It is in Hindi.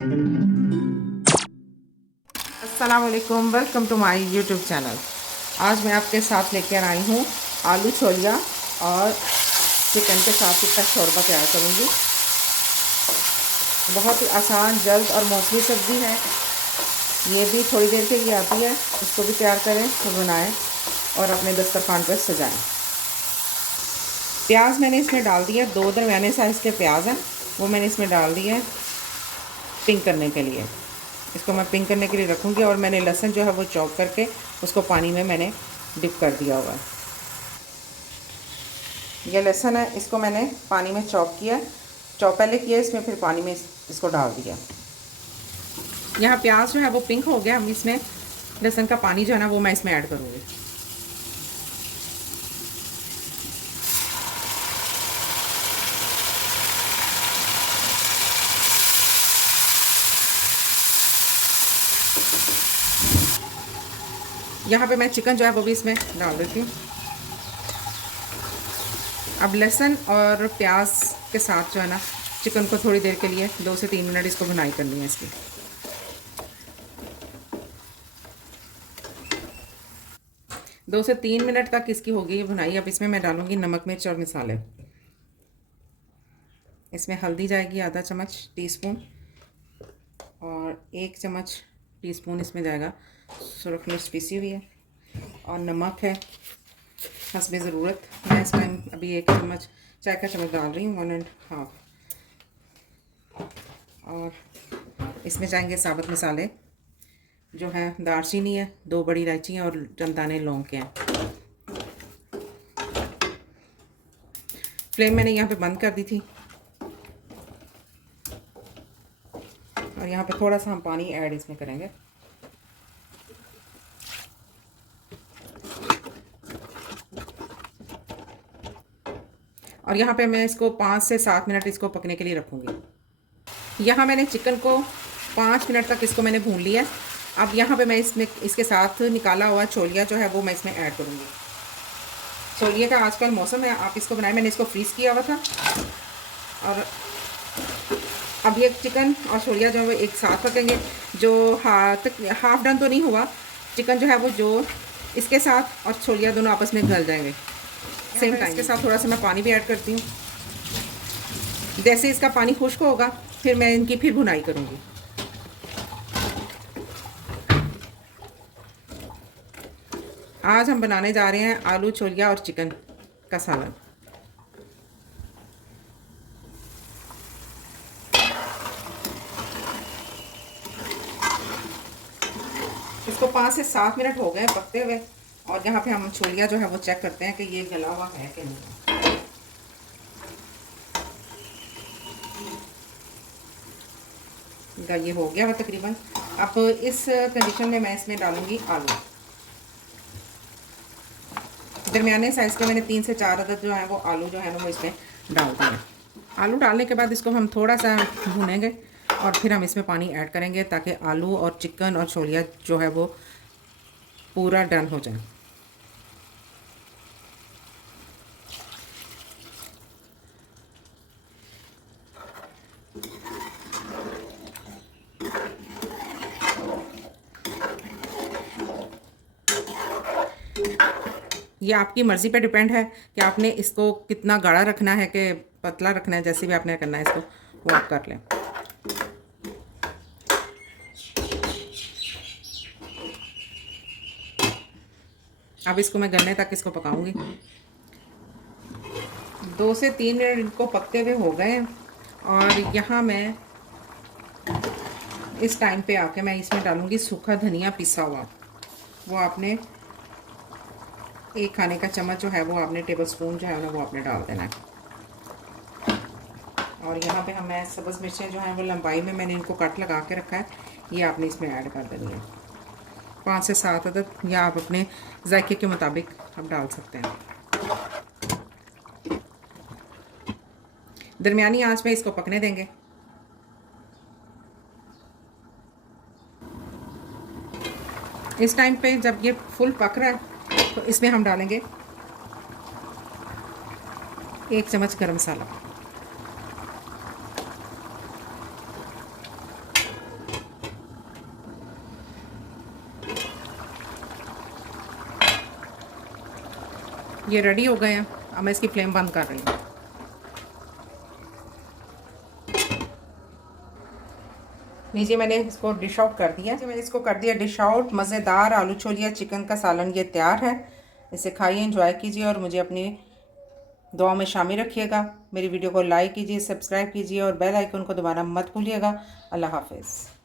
अस्सलाम वालेकुम, welcome to my YouTube channel. आज मैं आपके साथ लेकर आई हूँ आलू छोलिया और चिकन के साथ इसका शोरबा तैयार करूँगी। बहुत ही आसान, जल्द और मौसमी सब्ज़ी है। ये भी थोड़ी देर के लिए आती है। इसको भी तैयार करें और बनाएं और अपने दस्तरखान पर सजाएं। प्याज मैंने इसमें डाल दिया, 2 दरमियाने साइज़ के प्याज हैं, वो मैंने इसमें डाल दिए हैं पिंक करने के लिए। इसको मैं पिंक करने के लिए रखूँगी। और मैंने लहसुन जो है वो चॉप करके उसको पानी में मैंने डिप कर दिया हुआ है। ये लहसुन है, इसको मैंने पानी में चॉप किया, चॉप पहले किया इसमें, फिर पानी में इसको डाल दिया। यहाँ प्याज जो है वो पिंक हो गया। हम इसमें लहसुन का पानी जो है ना वो मैं इसमें ऐड करूँगी। यहाँ पे मैं चिकन जो है वो भी इसमें डाल देती हूँ। अब लहसुन और प्याज के साथ जो है ना चिकन को थोड़ी देर के लिए 2 से 3 मिनट इसको भुनाई करनी है इसकी। 2 से 3 मिनट तक इसकी होगी ये भुनाई। अब इसमें मैं डालूँगी नमक, मिर्च और मसाले। इसमें हल्दी जाएगी आधा चम्मच टीस्पून, और 1 चम्मच टीस्पून इसमें जाएगा सुरख मिर्च पीसी हुई है, और नमक है हस्बे ज़रूरत। मैं इस टाइम अभी 1 चम्मच चाय का चम्मच डाल रही हूँ, 1.5। और इसमें जाएंगे साबुत मसाले जो है, दालचीनी है, 2 बड़ी इलायची हैं और चंद दाने लौंग के हैं। फ्लेम मैंने यहाँ पे बंद कर दी थी। और यहाँ पे थोड़ा सा हम पानी ऐड इसमें करेंगे। और यहाँ पे मैं इसको 5 से 7 मिनट इसको पकने के लिए रखूँगी। यहाँ मैंने चिकन को 5 मिनट तक इसको मैंने भून लिया। अब यहाँ पे मैं इसमें इसके साथ निकाला हुआ छोलिया जो है वो मैं इसमें ऐड करूँगी। छोलिए का आजकल मौसम है, आप इसको बनाएं। मैंने इसको फ्रीज़ किया हुआ था। और अब ये चिकन और छोलिया जो है वो एक साथ पकेंगे। जो हाफ डन तो नहीं हुआ चिकन जो है वो, जो इसके साथ और छोलिया दोनों आपस में गल जाएंगे सेम टाइम। इसके साथ थोड़ा सा मैं पानी भी ऐड करती हूँ। जैसे इसका पानी खुश्क होगा फिर मैं इनकी फिर भुनाई करूँगी। आज हम बनाने जा रहे हैं आलू छोलिया और चिकन का सालन। इसको 5 से 7 मिनट हो गए पकते हुए। और यहाँ पे हम छोलिया जो है वो चेक करते हैं कि ये गला हुआ है कि नहीं। ये हो गया हुआ तकरीबन। अब इस कंडीशन में मैं इसमें डालूंगी आलू। दरमियाने साइज़ के मैंने 3 से 4 अदद जो है वो आलू जो है ना वो इसमें डाल दिए। आलू डालने के बाद इसको हम थोड़ा सा भूनेंगे और फिर हम इसमें पानी ऐड करेंगे ताकि आलू और चिकन और छोलिया जो है वो पूरा डन हो जाए। ये आपकी मर्ज़ी पे डिपेंड है कि आपने इसको कितना गाढ़ा रखना है कि पतला रखना है। जैसे भी आपने करना है इसको वो आप कर लें। अब इसको मैं गलने तक इसको पकाऊंगी। 2 से 3 मिनट इनको पकते हुए हो गए। और यहाँ मैं इस टाइम पे आके मैं इसमें डालूंगी सूखा धनिया पिसा हुआ। वो आपने 1 खाने का चम्मच जो है वो आपने टेबल स्पून जो है ना वो आपने डाल देना है। और यहाँ पे मैं सब्ज़ मिर्चें जो हैं वो लंबाई में मैंने इनको कट लगा के रखा है, ये आपने इसमें ऐड कर देनी है। 5 से 7 अदद, या आप अपने जायके के मुताबिक आप डाल सकते हैं। दरमियानी आंच में इसको पकने देंगे। इस टाइम पे जब ये फुल पक रहा है तो इसमें हम डालेंगे 1 चम्मच गरम मसाला, ये रेडी हो गए हैं। अब मैं इसकी फ्लेम बंद कर रही हूँ। लीजिए मैंने इसको डिश आउट कर दिया। मैंने इसको कर दिया डिश आउट। मज़ेदार आलू छोलिया चिकन का सालन ये तैयार है। इसे खाइए, एंजॉय कीजिए और मुझे अपनी दुआ में शामिल रखिएगा। मेरी वीडियो को लाइक कीजिए, सब्सक्राइब कीजिए और बेल आइकन को दबाना मत भूलिएगा। अल्लाह हाफिज़।